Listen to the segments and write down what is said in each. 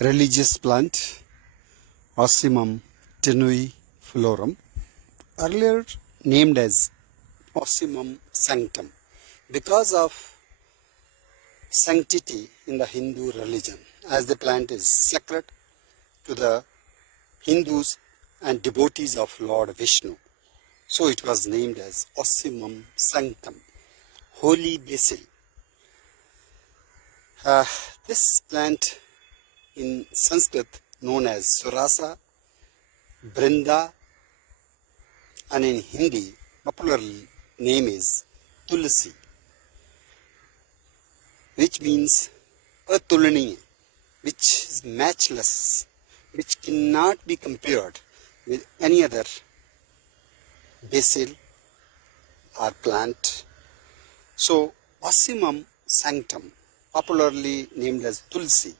religious plant Ocimum tenuiflorum, earlier named as Ocimum sanctum because of sanctity in the Hindu religion, as the plant is sacred to the Hindus and devotees of Lord Vishnu. So it was named as Ocimum sanctum, holy basil. This plant in Sanskrit known as Surasa, Brinda, and in Hindi popular name is Tulsi, which means atulaniya, which is matchless, which cannot be compared with any other basil or plant. So Ocimum sanctum, popularly named as Tulsi.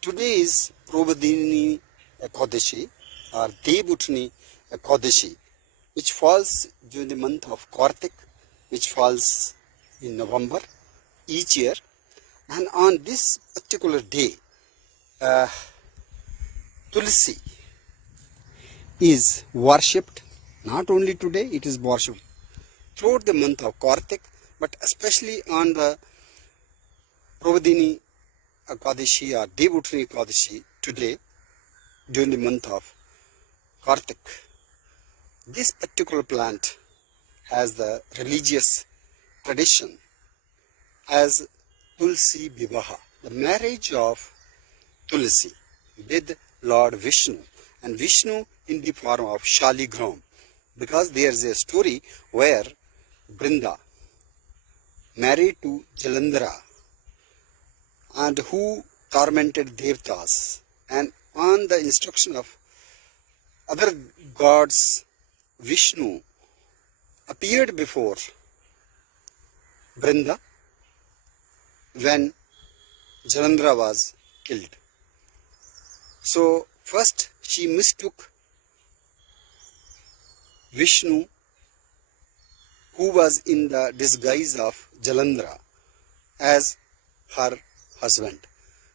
Today is Prabhadini Ekadashi or Devutni Ekadashi, which falls during the month of Kartik, which falls in November each year. And on this particular day, Tulsi is worshipped. Not only today, it is worshipped throughout the month of Kartik, but especially on the Prabhadini Ekadashi or Devutni Ekadashi today during the month of Kartik. This particular plant has the religious tradition as Tulsi Vivaha, the marriage of Tulsi with Lord Vishnu, and Vishnu in the form of Shaligram, because there is a story where Brinda married to Jalandhara and who tormented Devtas, and on the instruction of other gods, Vishnu appeared before Brinda when Jalandhara was killed. So first she mistook Vishnu, who was in the disguise of Jalandhara, as her husband.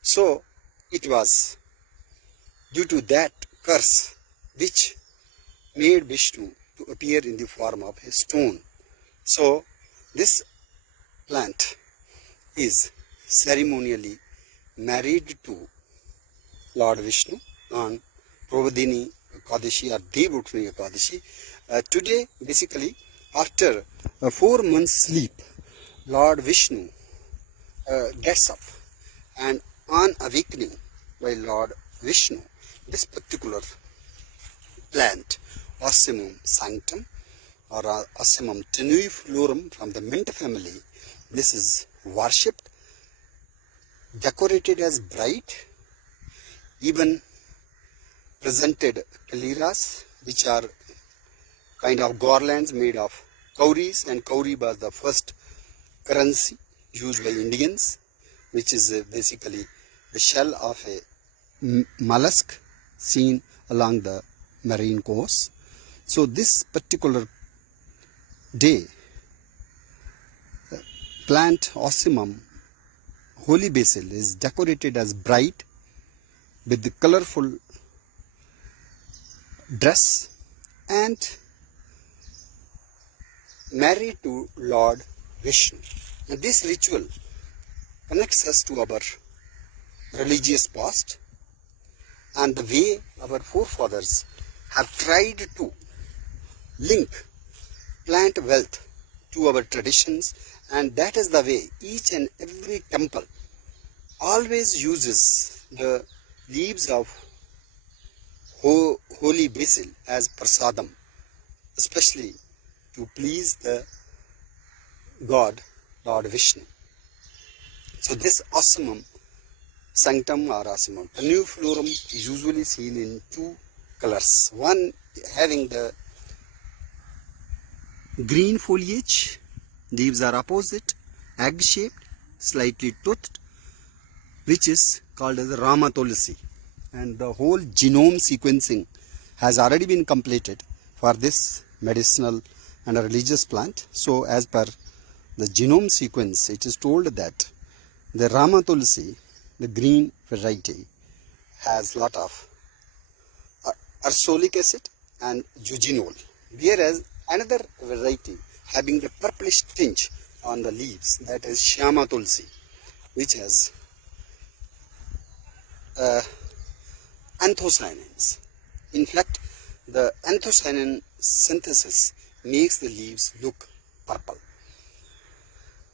So it was due to that curse which made Vishnu to appear in the form of a stone. So this plant is ceremonially married to Lord Vishnu on Prabhadini Ekadashi or Devutni Ekadashi. Today, basically, after 4 months sleep, Lord Vishnu gets up, and on awakening by Lord Vishnu, this particular plant, Ocimum sanctum or Ocimum tenuiflorum from the mint family, this is worshipped, decorated as bright, even presented kaliras, which are kind of garlands made of cowries, and cowrie was the first currency used by Indians, which is basically the shell of a mollusk seen along the marine coast. So this particular day, plant Ocimum holy basil is decorated as bright with the colorful dress and married to Lord Vishnu. And this ritual connects us to our religious past and the way our forefathers have tried to link plant wealth to our traditions, and that is the way each and every temple always uses the leaves of holy basil as prasadam, especially to please the God Lord Vishnu. So this Ocimum sanctum or Ocimum tenuiflorum is usually seen in 2 colors. One having the green foliage, leaves are opposite, egg shaped, slightly toothed, which is called as Rama Tulsi. And the whole genome sequencing has already been completed for this medicinal and a religious plant. So as per the genome sequence, it is told that the Rama Tulsi the green variety, has lot of ursolic acid and eugenol, whereas another variety having the purplish tinge on the leaves, that is Sharma Tulsi, which has anthocyanins. In fact, the anthocyanin synthesis makes the leaves look purple.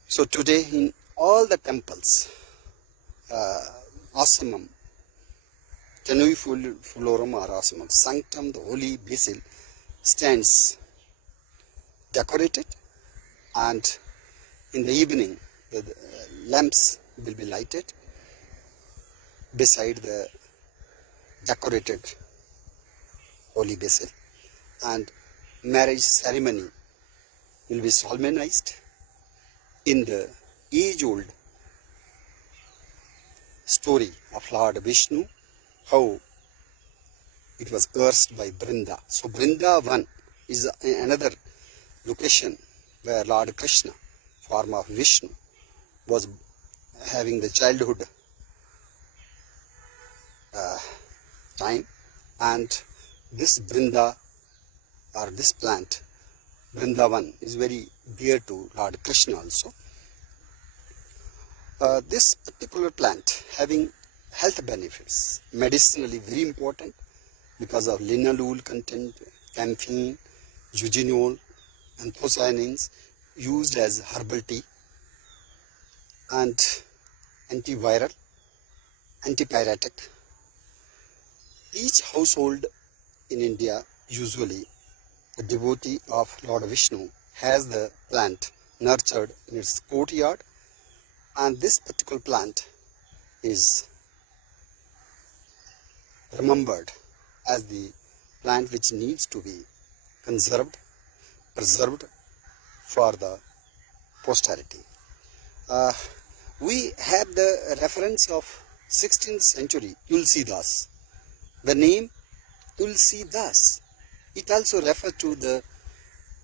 So today in all the temples, Asamam, Tenuiflorum or Asamam, Sanctum, the holy basil, stands decorated, and in the evening the lamps will be lighted beside the decorated holy basil, and marriage ceremony will be solemnized in the age-old story of Lord Vishnu, how it was cursed by Brinda. So Brindavan is another location where Lord Krishna, form of Vishnu, was having the childhood time, and this Brinda or this plant, Vrindavan, is very dear to Lord Krishna also. This particular plant having health benefits, medicinally very important because of linalool content, camphene, eugenol, anthocyanins, used as herbal tea, and antiviral, antipyretic. Each household in India, usually the devotee of Lord Vishnu, has the plant nurtured in its courtyard, and this particular plant is remembered as the plant which needs to be conserved, preserved for the posterity. We have the reference of 16th century Tulsi Das. The name Tulsi Das, it also refers to the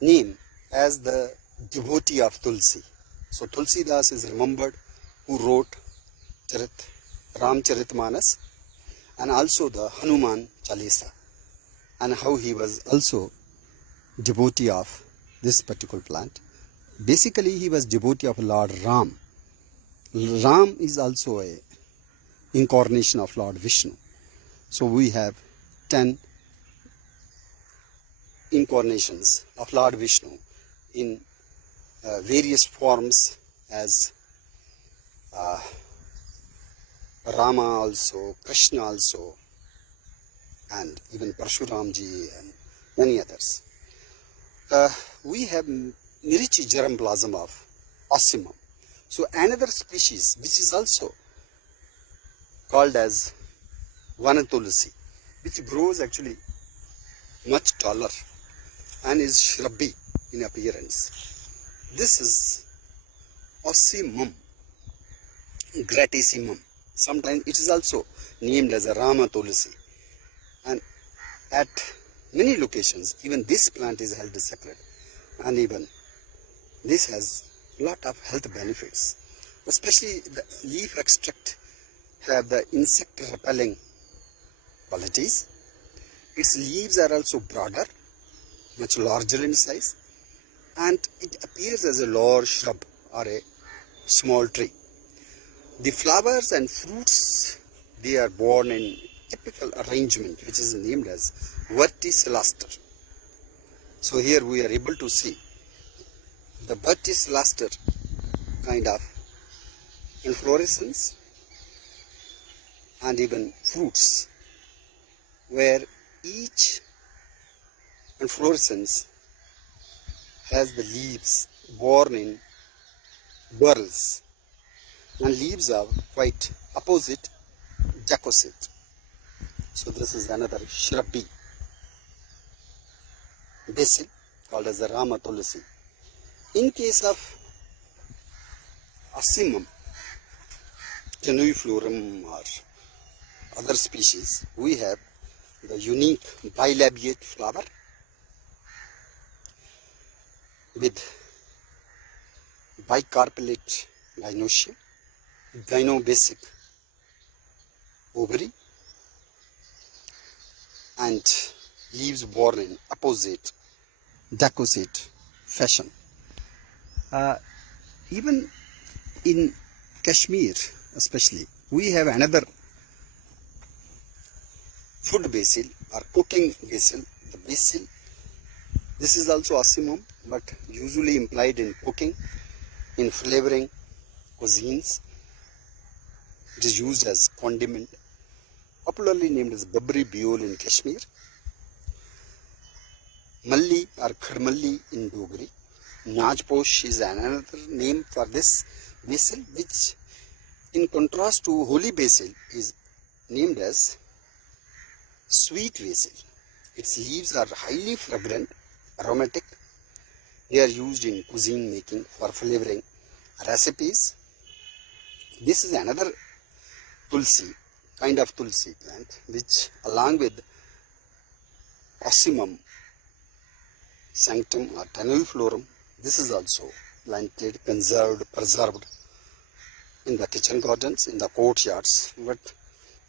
name as the devotee of Tulsi. So Tulsi Das is remembered, who wrote Ramcharitmanas and also the Hanuman Chalisa, and how he was also devotee of this particular plant. Basically he was devotee of Lord Ram. Ram is also a incarnation of Lord Vishnu. So we have 10 incarnations of Lord Vishnu in various forms, as Rama also, Krishna also, and even Parshuramji and many others. We have Mirichi germplasm of Osimum. So another species which is also called as Vanatulsi, which grows actually much taller and is shrubby in appearance. This is Osimum gratissimum. Sometimes it is also named as a Rama Tulsi, and at many locations even this plant is held sacred, and even this has lot of health benefits. Especially the leaf extract have the insect repelling qualities. Its leaves are also broader, much larger in size, and it appears as a lower shrub or a small tree. The flowers and fruits, they are born in typical arrangement which is named as verticillaster. So here we are able to see the verticillaster kind of inflorescence and even fruits, where each inflorescence has the leaves borne in whorls, and leaves are quite opposite, jacosate. So this is another shrubby basil called as the Rama Tulsi. In case of Asimum, Tenuiflorum or other species, we have the unique bilabiate flower with bicarpellate gynoecium, gynobasic ovary, and leaves borne in opposite dacosate fashion. Even in Kashmir especially, we have another food basil or cooking basil. The basil, this is also ossimum, but usually employed in cooking, in flavoring cuisines. It is used as condiment, popularly named as babri biol in Kashmir, malli or khadmalli in Dogri. Najposh is another name for this basil, which in contrast to holy basil is named as sweet basil. Its leaves are highly fragrant, aromatic. They are used in cuisine making for flavoring recipes. This is another Tulsi, kind of Tulsi plant, which along with Ossimum sanctum or tenuiflorum, this is also planted, conserved, preserved in the kitchen gardens, in the courtyards. But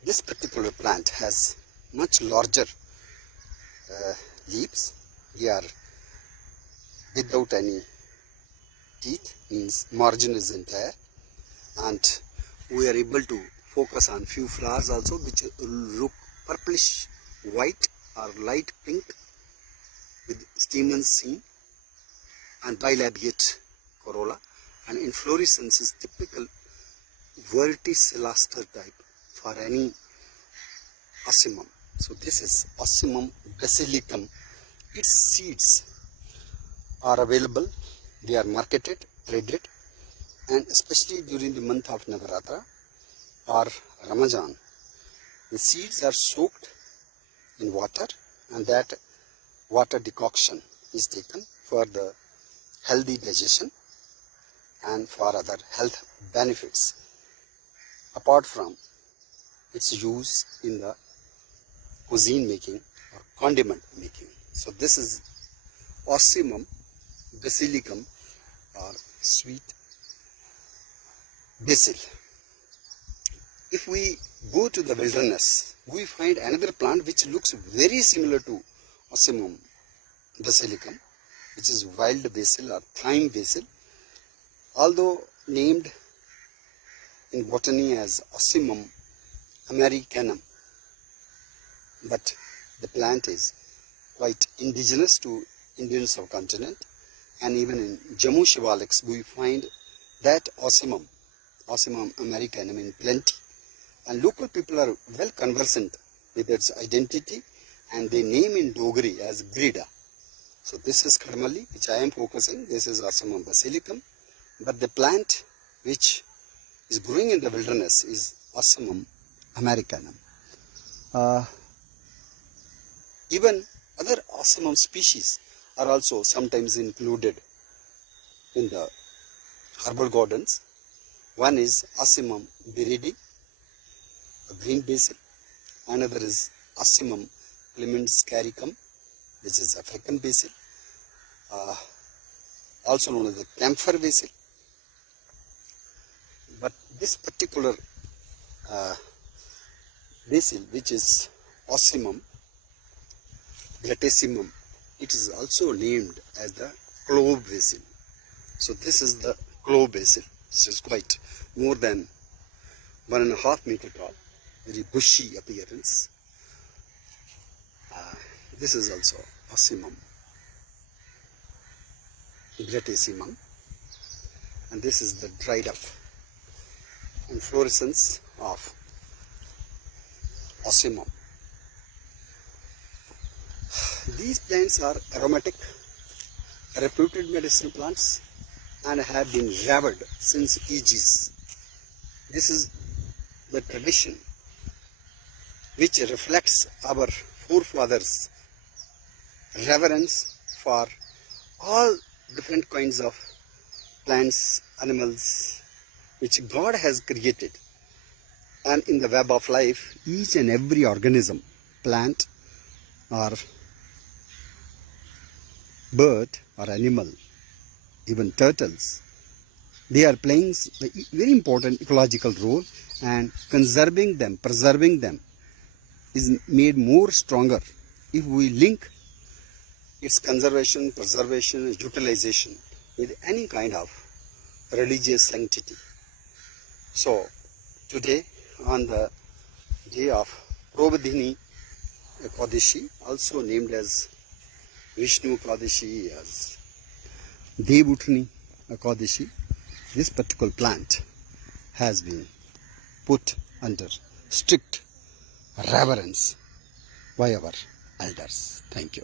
this particular plant has much larger leaves. They are without any teeth, means margin is entire, and we are able to focus on few flowers also, which look purplish white or light pink with stamens seen, and bilabiate corolla, and inflorescence is typical verticillaster type for any ossimum. So this is Ossimum basilicum. Its seeds are available, they are marketed, traded, and especially during the month of Navaratra or Ramadan, the seeds are soaked in water, and that water decoction is taken for the healthy digestion and for other health benefits, apart from its use in the cuisine making or condiment making. So this is Ossimum basilicum or sweet basil. If we go to the wilderness, we find another plant which looks very similar to Ossimum basilicum, which is wild basil or thyme basil. Although named in botany as Ossimum americanum, but the plant is quite indigenous to Indian subcontinent, and even in Jammu Shivaliks we find that Ossimum americanum in plenty, and local people are well conversant with its identity, and they name in Dogri as Grida. So this is Khadmalli, which I am focusing. This is Ossimum basilicum, but the plant which is growing in the wilderness is Ossimum americanum. Even other Ossimum species are also sometimes included in the herbal gardens. One is Ossimum biridi, a green basil. Another is Ossimum clemens caricum, which is African basil, also known as the camphor basil. But this particular basil, which is Ossimum gratissimum, it is also named as the clove basil. So this is the clove basil. This is quite more than 1.5 meter tall, very bushy appearance. This is also Ossimum gratissimum, and this is the dried up inflorescence of Ossimum. These plants are aromatic, reputed medicinal plants, and have been revered since ages. This is the tradition which reflects our forefathers' reverence for all different kinds of plants, animals, which God has created. And in the web of life, each and every organism, plant or bird or animal, even turtles, They are playing a very important ecological role, and conserving them, preserving them is made more stronger if we link its conservation, preservation, and utilization with any kind of religious sanctity. So today, on the day of Prabodhini Ekadashi, also named as Vishnu Ekadashi, as Devutani Ekadashi, this particular plant has been put under strict reverence by our elders. Thank you.